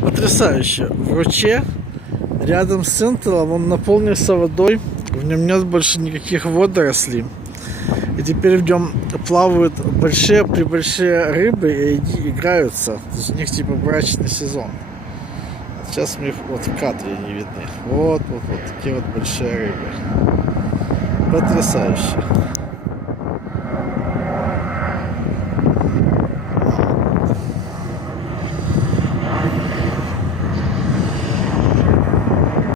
Потрясающе. В ручье рядом с центром он наполнился водой. В нем нет больше никаких водорослей. И теперь в нем плавают большие рыбы и они играются. То есть у них типа брачный сезон. Сейчас мы их вот в кадре не видны. Вот такие вот большие рыбы. Потрясающе.